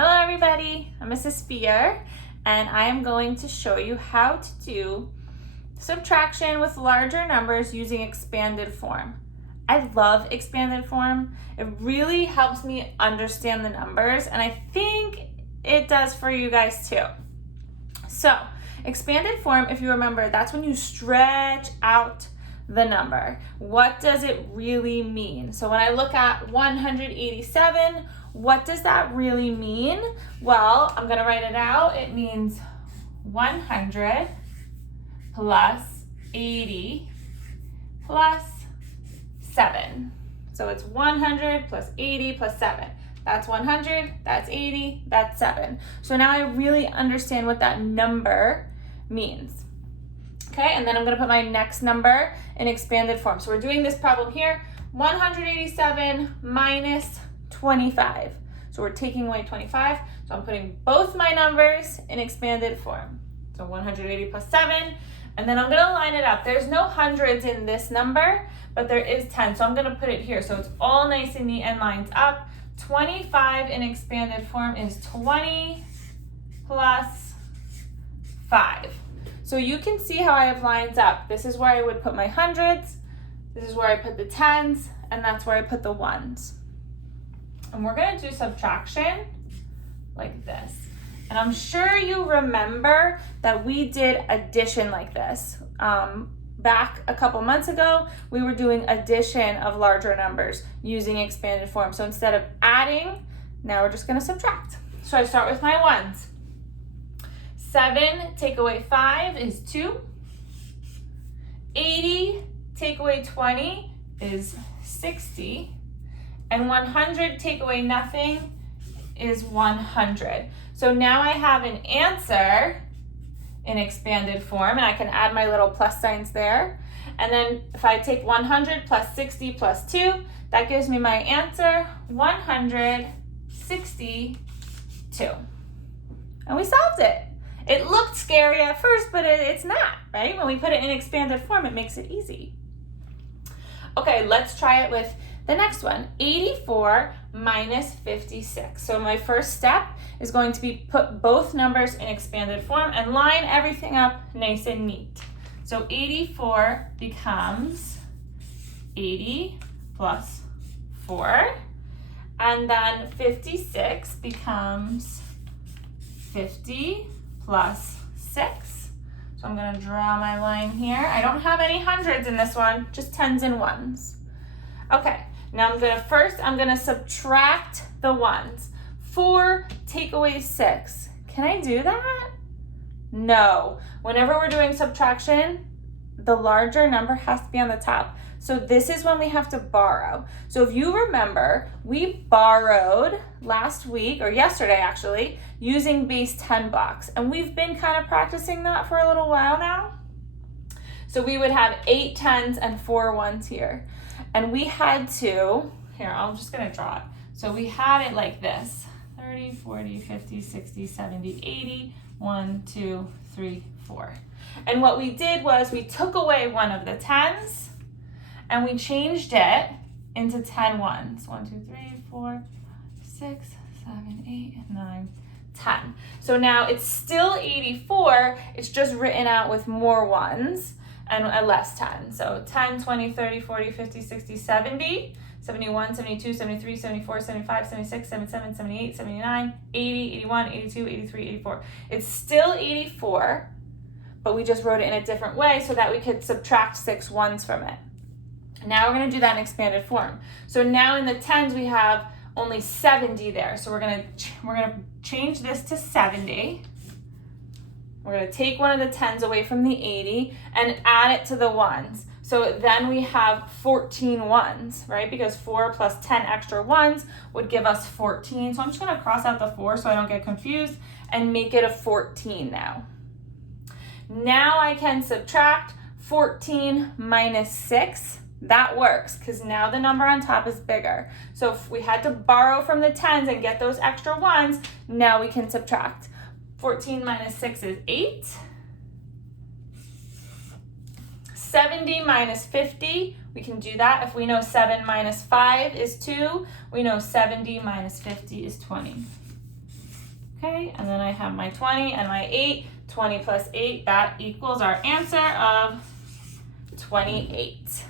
Hello everybody, I'm Mrs. Spear and I am going to show you how to do subtraction with larger numbers using expanded form. I love expanded form. It really helps me understand the numbers and I think it does for you guys too. So expanded form, if you remember, that's when you stretch out the number. What does it really mean? So when I look at 187, what does that really mean? Well, I'm gonna write it out. It means 100 plus 80 plus 7. So it's 100 plus 80 plus 7. That's 100, that's 80, that's 7. So now I really understand what that number means. Okay, and then I'm gonna put my next number in expanded form. So we're doing this problem here, 187 minus 25. So we're taking away 25. So I'm putting both my numbers in expanded form. So 180 plus 7, and then I'm gonna line it up. There's no hundreds in this number, but there is 10. So I'm gonna put it here. So it's all nice and neat and lines up. 25 in expanded form is 20 plus 5. So you can see how I have lines up. This is where I would put my hundreds, this is where I put the tens, and that's where I put the ones. And we're gonna do subtraction like this. And I'm sure you remember that we did addition like this. Back a couple months ago, we were doing addition of larger numbers using expanded form. So instead of adding, now we're just gonna subtract. So I start with my ones. 7 take away 5 is 2. 80 take away 20 is 60. And 100 take away nothing is 100. So now I have an answer in expanded form, and I can add my little plus signs there. And then if I take 100 plus 60 plus 2, that gives me my answer, 162. And we solved it. It looked scary at first, but it's not, right? When we put it in expanded form, it makes it easy. Okay, let's try it with the next one, 84 minus 56. So my first step is going to be put both numbers in expanded form and line everything up nice and neat. So 84 becomes 80 plus 4, and then 56 becomes 50 plus 6. So I'm gonna draw my line here. I don't have any hundreds in this one, just tens and ones. Okay, now I'm gonna subtract the ones. 4 take away 6. Can I do that? No. Whenever we're doing subtraction, the larger number has to be on the top. So this is when we have to borrow. So if you remember, we borrowed last week, or yesterday actually, using base 10 blocks. And we've been kind of practicing that for a little while now. So we would have 8 tens and 4 ones here. And we had to, here, I'm just gonna draw it. So we had it like this, 30, 40, 50, 60, 70, 80, 1, 2, 3, 4. And what we did was we took away one of the tens and we changed it into 10 ones. 1, 2, 3, 4, 6, 7, 8, 9, 10. So now it's still 84, it's just written out with more ones and less 10. So 10, 20, 30, 40, 50, 60, 70, 71, 72, 73, 74, 75, 76, 77, 78, 79, 80, 81, 82, 83, 84. It's still 84, but we just wrote it in a different way so that we could subtract 6 ones from it. Now we're gonna do that in expanded form. So now in the tens we have only 70 there. So we're gonna change this to 70. We're gonna take one of the tens away from the 80 and add it to the ones. So then we have 14 ones, right? Because 4 plus 10 extra ones would give us 14. So I'm just gonna cross out the 4 so I don't get confused and make it a 14 now. Now I can subtract 14 minus 6. That works because now the number on top is bigger. So if we had to borrow from the tens and get those extra ones, now we can subtract. 14 minus 6 is 8. 70 minus 50, we can do that. If we know 7 minus 5 is 2, we know 70 minus 50 is 20. Okay, and then I have my 20 and my 8. 20 plus 8, that equals our answer of 28.